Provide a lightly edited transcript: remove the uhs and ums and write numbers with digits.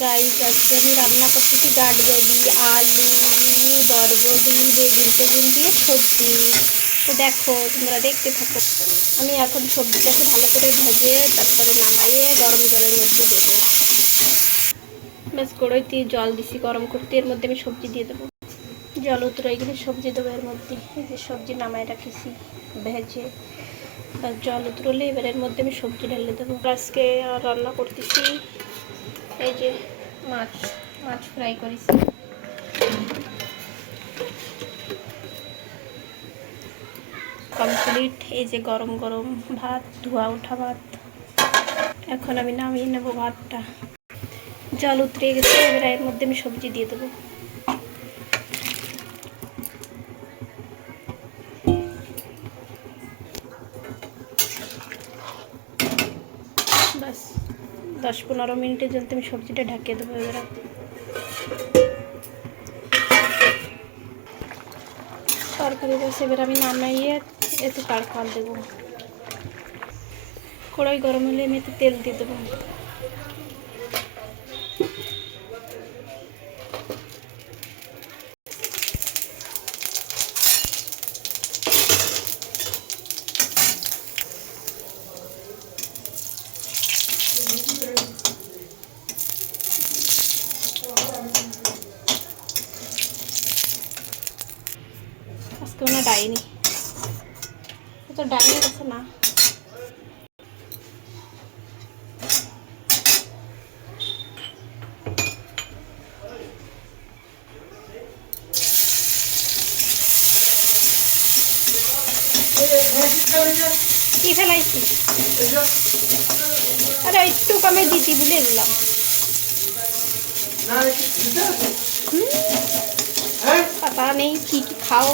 Guys আজকে আমি রান্না করতেছি গাটবেলি, আলু, বরবটি, বেগুন টেগুন দিয়ে সবজি। তো দেখো, তোমরা দেখতে থাকো। আমি এখন সবজিটাকে ভালো করে ভেজে তারপরে নামাইয়ে গরম জলের মধ্যে দেবো। ব্যাস কড়াইতে জল দিছি গরম করতে, এর মধ্যে আমি সবজি দিয়ে দেবো। জল উতরে গেলে সবজি দেবো এর মধ্যে। এই যে সবজি নামায় রাখেছি ভেজে, আর জল উতরলে এবার এর মধ্যে আমি সবজি ঢেলে দেবো। আজকে রান্না করতেছি এই যে মাছ মাছ ফ্রাই করেছি। কমপ্লিট। এই যে গরম গরম ভাত, ধোয়া ওঠা ভাত। এখন আমি নামিয়ে নেব ভাতটা। জল উতরে গেছে, এবার এর মধ্যে আমি সবজি দিয়ে দেবো। বাস 10-15 মিনিটের জন্য আমি সবজিটা ঢাকিয়ে দেবো। এবার তরকারি বাস, এবার আমি নামাইয়ে এতে তাড়কা দেবো। কড়াই গরম হলে আমি এতে তেল দিয়ে দেবো। আজকে ওনা ডাইনি, তো ডাইনি আছে না। কি ফেলাইছি? আরে একটু কমে দিতি বলে এলাম। पता नहीं की खाओ।